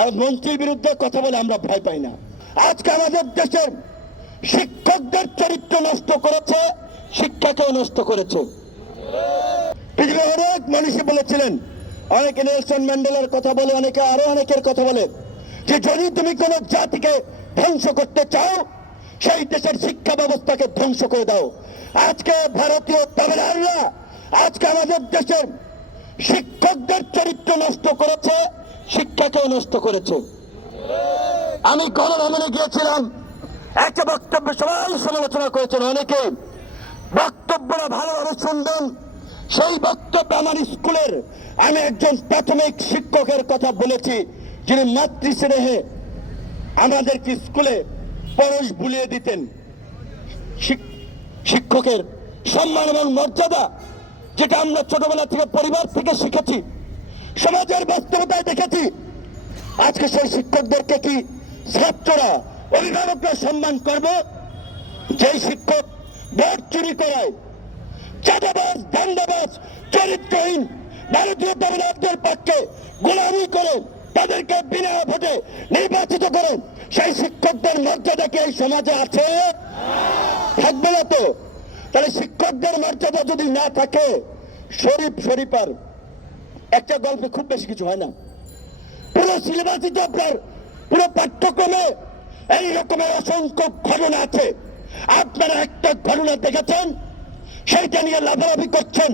আর মন্ত্রীর বিরুদ্ধে কথা বলে আমরা ভয় পাই না। আজকে আমাদের দেশের শিক্ষকদের চরিত্র নষ্ট করেছে, শিক্ষাকেও নষ্ট করেছে। পৃথিবীর অনেক মানুষই বলেছিলেন, অনেকে নেলসন ম্যান্ডেলার কথা বলে, অনেকে আরও অনেকের কথা বলে, যে যদি তুমি কোনো জাতিকে ধ্বংস করতে চাও, সেই দেশের শিক্ষা ব্যবস্থাকে ধ্বংস করে দাও। আজকে ভারতীয় তামিলনাড়ুরা আজকে আমাদের দেশের শিক্ষকদের চরিত্র নষ্ট করেছে শিক্ষাকেও নষ্ট করেছে। আমি গণভবনে গিয়েছিলাম, একটা বক্তব্য সবাই সমালোচনা করেছেন অনেকে। বক্তব্যটা ভালোভাবে শুনবেন। সেই বক্তব্য আমার স্কুলের। আমি একজন প্রাথমিক শিক্ষকের কথা বলেছি, যিনি মাতৃস্নেহে আমাদেরকে স্কুলে পরশ বুলিয়ে দিতেন। শিক- শিক্ষকের সম্মান এবং মর্যাদা, যেটা আমরা ছোটবেলা থেকে পরিবার থেকে শিখেছি সমাজের বাস্তবতায় দেখেছি। আজকে সেই শিক্ষকদেরকে কি ছাত্ররা, অভিভাবকরা সম্মান করব? যেই শিক্ষক ভোট চুরি করায়, চাঁদাবাজ দান্দাবাজ চরিত্রহীন ভারতীয় তামিলনাড়ুদের পক্ষে গোলামি করে তাদেরকে বিনা ভোটে নির্বাচিত করেন সেই শিক্ষকদের মর্যাদা কি এই সমাজে আছে? থাকবে না তো? তাহলে শিক্ষকদের মর্যাদা যদি না থাকে, শরীফ শরীফার একটা গল্পে খুব বেশি কিছু হয় না। পুরো সিলেবাসই তো পুরো পাঠ্যক্রমে এই রকমের অসংখ্য ঘটনা আছে। আপনারা একটা ঘটনা দেখেছেন, সেইটা নিয়ে লাফালাফি করছেন।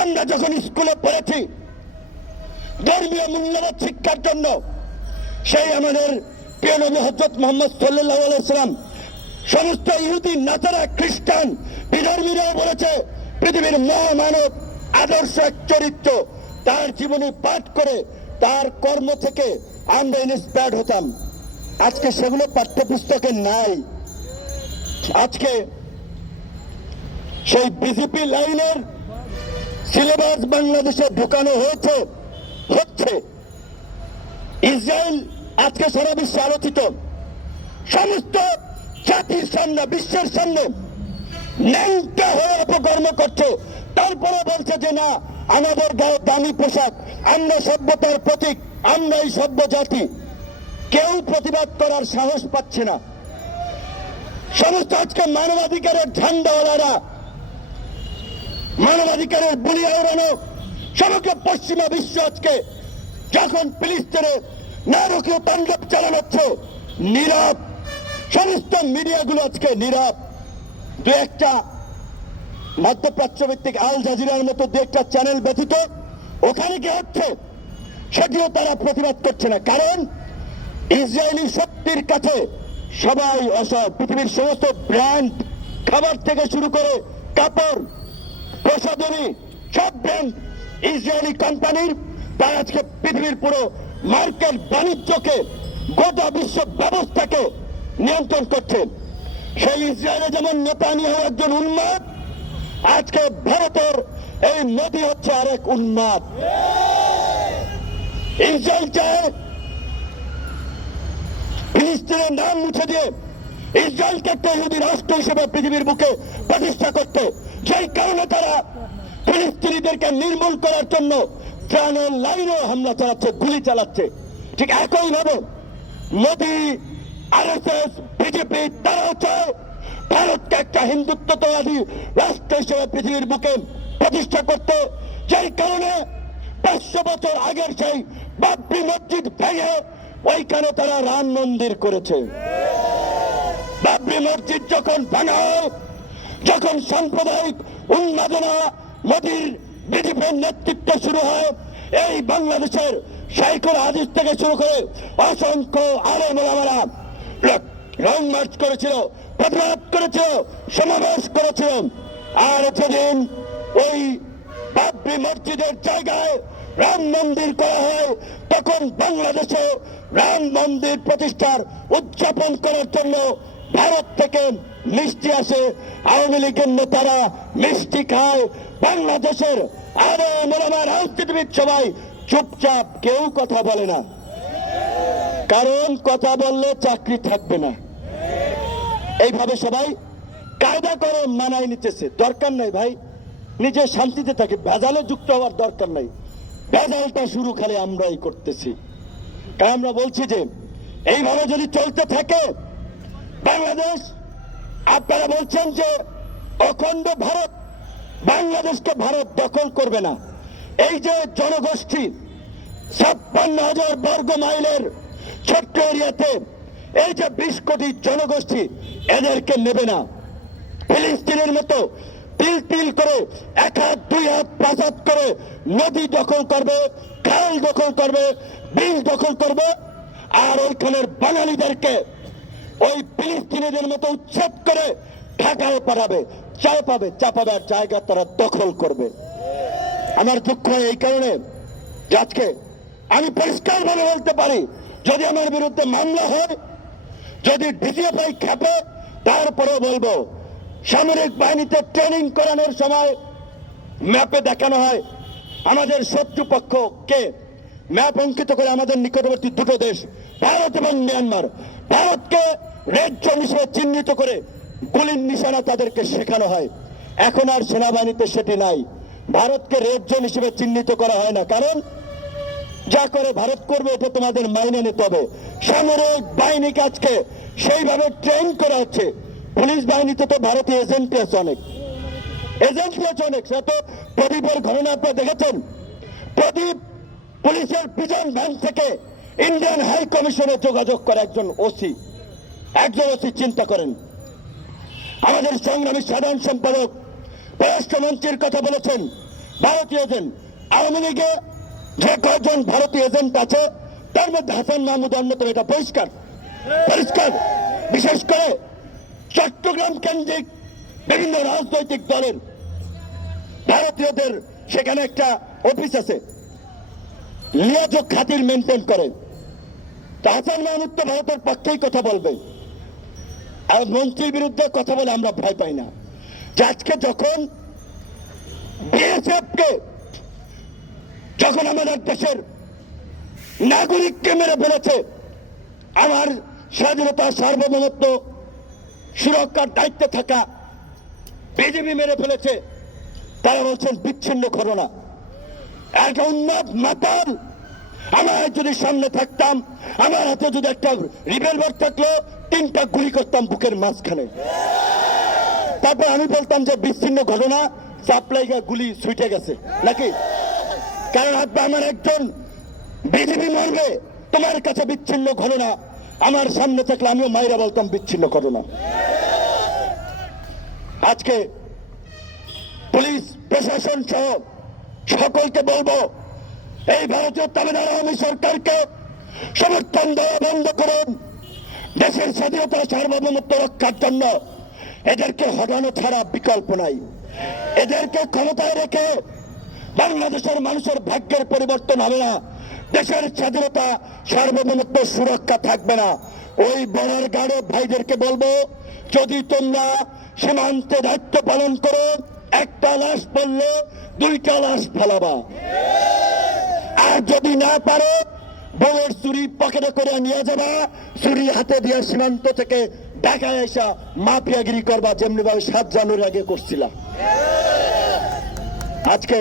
আমরা যখন স্কুলে পড়েছি, ধর্মীয় মূল্যবোধ শিক্ষার জন্য, সেই আমাদের প্রিয় নবী হজরত মোহাম্মদ সাল্লাহ আলাইসালাম সমস্ত ইহুদি নাচারা খ্রিস্টান, বিধর্মীরাও বলেছে, পৃথিবীর মহামানব আদর্শ এক চরিত্র। তার জীবনী পাঠ করে তার কর্ম থেকে আমরা ইন্সপায়ার্ড হতাম। আজকে সেগুলো পাঠ্যপুস্তকে নাই। আজকে সেই বিজেপি লাইনের সিলেবাস বাংলাদেশে ঢুকানো হয়েছে, হচ্ছে। ইসরায়েল আজকে সারা বিশ্বে আলোচিত। সমস্ত জাতির সামনে, বিশ্বের সামনে হয়ে অপকর্ম করছে। তারপরে বলছে যে না আমাদের গায়ে দামি পোশাক, আমরা সভ্যতার প্রতীক, আমরাই সভ্য জাতি। কেউ প্রতিবাদ করার সাহস পাচ্ছে না। সমস্ত আজকে মানবাধিকারের ঝান্ডাওয়ালারা, মানবাধিকারের বুলিয়া উড়ানো সমগ্র পশ্চিমা বিশ্ব আজকে যখন ফিলিস্তিনে নারকীয় তাণ্ডব চালানো হচ্ছে নীরব, সমস্ত মিডিয়াগুলো আজকে নীরব। দু একটা মধ্যপ্রাচ্য ভিত্তিক আল জাজিরার মতো দু একটা চ্যানেল ব্যতীত ওখানে কি হচ্ছে সেটিও তারা প্রতিবাদ করছে না। কারণ ইসরায়েলি শক্তির কাছে সবাই অসৎ পৃথিবীর সমস্ত ব্র্যান্ড খাবার থেকে শুরু করে কাপড়, প্রসাধনী, সব ব্র্যান্ড ইসরায়েলি কোম্পানির, তারা আজকে পৃথিবীর পুরো মার্কেট বাণিজ্যকে গোটা বিশ্ব ব্যবস্থাকে নিয়ন্ত্রণ করছে। সেই ইসরায়েলে যেমন নেতানিয়াহু একজন উন্মাদ আজকে ভারতের এই মোদী হচ্ছে আরেক উন্মাদ। ইসরায়েল চায় ফিলিস্তিনের নাম মুছে দিয়ে ইসরায়েলকে একটা ইহুদি রাষ্ট্র হিসেবে পৃথিবীর বুকে প্রতিষ্ঠা করতে। সেই কারণে তারা ফিলিস্তিনিদেরকে নির্মূল করার জন্য ত্রাণের লাইনেও হামলা চালাচ্ছে, গুলি চালাচ্ছে। ঠিক একইভাবে Modi R S S BJP, তারাও চায় ভারতকে একটা হিন্দুত্ববাদী রাষ্ট্র হিসেবে পৃথিবীর বুকে প্রতিষ্ঠা করতে, যেই কারণে পাঁচশো বছর আগের সেই বাবরি মসজিদ ভেঙে ওইখানে তারা রাম মন্দির করেছে। বাবরি মসজিদ যখন ভাঙা যখন সাম্প্রদায়িক উন্মাদনা, মোদীর বিজেপির নেতৃত্ব শুরু হয়, এই বাংলাদেশের সাইকল হাদিস থেকে শুরু করে অসংখ্য আরে মোলামারা রং মার্চ করেছিল প্রতিবাদ করেছিল, সমাবেশ করেছিল। আর যেদিন ওই বাবরি মসজিদের জায়গায় রাম মন্দির করা হয়, তখন বাংলাদেশে রাম মন্দির প্রতিষ্ঠার উদযাপন করার জন্য ভারত থেকে মিষ্টি আসে। আওয়ামী লীগের নেতারা মিষ্টি খায়। বাংলাদেশের আরও মোলামার রাজনীতিবিদ সবাই চুপচাপ কেউ কথা বলে না। কারণ কথা বললে চাকরি থাকবে না। এইভাবে সবাই কায়দা করে মানায় নিতেছে। দরকার নাই ভাই। নিজে শান্তিতে থাকে। ভেজালে যুক্ত হওয়ার দরকার নাই। ভেজালটা শুরু খালি আমরাই করতেছি। কারণ আমরা বলছি যে, এইভাবে যদি চলতে থাকে, বাংলাদেশ, আপনারা বলছেন যে, অখণ্ড ভারত বাংলাদেশকে ভারত দখল করবে না। এই যে জনগোষ্ঠী, ছাপ্পান্ন হাজার বর্গ মাইলের ছোট্ট এরিয়াতে এই যে বিশ কোটি জনগোষ্ঠী এদেরকে নেবে না। ফিলিস্তিনের মতো তিল তিল করে এক হাত, দুই হাত, পাঁচ হাত করে নদী দখল করবে, খাল দখল করবে, বিল দখল করবে, আর ওইখানের বাঙালিদেরকে ওই ফিলিস্তিনিদের মতো উচ্ছেদ করে ঢাকায় পাঠাবে চাপাবে চাপাবার জায়গা তারা দখল করবে। আমার দুঃখ এই কারণে আজকে আমি পরিষ্কারভাবে বলতে পারি যদি আমার বিরুদ্ধে মামলা হয়, যদি ডিজিএফআই খেপে, তারপরেও বলব, সামরিক বাহিনীতে ট্রেনিং করানোর সময় ম্যাপে দেখানো হয়, আমাদের শত্রুপক্ষ কে? ম্যাপ অঙ্কিত করে আমাদের নিকটবর্তী দুটো দেশ, ভারত এবং মিয়ানমার ভারতকে রেড জোন হিসেবে চিহ্নিত করে গুলির নিশানা তাদেরকে শেখানো হয়। এখন আর সেনাবাহিনীতে সেটি নাই। ভারতকে রেড জোন হিসেবে চিহ্নিত করা হয় না। কারণ যা করে ভারত করবে, এটা তোমাদের মাইনে নিতে হবে। সামরিক বাহিনীকে আজকে সেইভাবে ট্রেন করা হচ্ছে। পুলিশ বাহিনীতে তো ভারতীয় এজেন্ট আছে অনেক। এজেন্ট আছে অনেক, সে তো প্রদীপের ঘটনা আপনারা দেখেছেন? প্রদীপ পুলিশের পিজন ভ্যান থেকে ইন্ডিয়ান হাই কমিশনে যোগাযোগ করে একজন ওসি একজন ওসি চিন্তা করেন। আমাদের সংগ্রামী সাধারণ সম্পাদক, পররাষ্ট্রমন্ত্রীর কথা বলেছেন। ভারতীয় এজেন্ট আওয়ামী লীগে যে কজন ভারতীয় এজেন্ট আছে? তার মধ্যে হাসান মাহমুদ অন্যতম এটা পরিষ্কার। পরিষ্কার। বিশেষ করে চট্টগ্রাম কেন্দ্রিক বিভিন্ন রাজনৈতিক দলের ভারতীয়দের সেখানে একটা অফিস আছে। লিয়াজক খাতির মেনটেন করে। হাসান মাহমুদ তো ভারতের পক্ষেই কথা বলবে। আর মন্ত্রীর বিরুদ্ধে কথা বলে আমরা ভয় পাই না। আজকে যখন বিএসএফ কে যখন আমাদের দেশের নাগরিককে মেরে ফেলেছে, আমার স্বাধীনতা, সার্বভৌমত্ব, সুরক্ষার দায়িত্বে থাকা বিজেপি মেরে ফেলেছে, তারা বলছেন বিচ্ছিন্ন ঘটনা। একটা উন্মাদ মাতাল, আমার যদি সামনে থাকতাম, আমার হাতে যদি একটা রিভলভার থাকল, তিনটা গুলি করতাম বুকের মাঝখানে। তারপর আমি বলতাম যে বিচ্ছিন্ন ঘটনা সাপ্লাইগা গুলি ছুটে গেছে। নাকি? কারণ আপনি আমার একজন বিজেপি মরবে তোমার কাছে বিচ্ছিন্ন ঘটনা আমার সামনে থাকলে আমিও মাইরা বলতাম, বিচ্ছিন্ন ঘটনা আজকে পুলিশ, প্রশাসন সহ সকলকে বলব, এই ভারতীয় তামিলনাড়ু আওয়ামী সরকারকে সমর্থন দেওয়া বন্ধ করুন। দেশের স্বাধীনতা, সার্বভৌমত্ব রক্ষার জন্য এদেরকে হটানো ছাড়া বিকল্প নাই। এদেরকে ক্ষমতায় রেখে বাংলাদেশের মানুষের ভাগ্যের পরিবর্তন হবে না। দেশের স্বাধীনতা, সার্বভৌমত্ব সুরক্ষা থাকবে না। ওই বড়ার গাড়ো ভাইদেরকে বলব, যদি তোমরা সীমান্তে দায়িত্ব পালন করো, একটা লাশ পড়লে দুইটা লাশ ফেলাবা। আর যদি না পারো, বউয়ের চুরি পকেটে করে নিয়ে যাবা, চুরি হাতে দিয়ে সীমান্ত থেকে ঢাকায় এসা মাফিয়াগিরি করবা যেমনি ভাবে সাত জানুয়ারি আগে করছিলাম। আজকে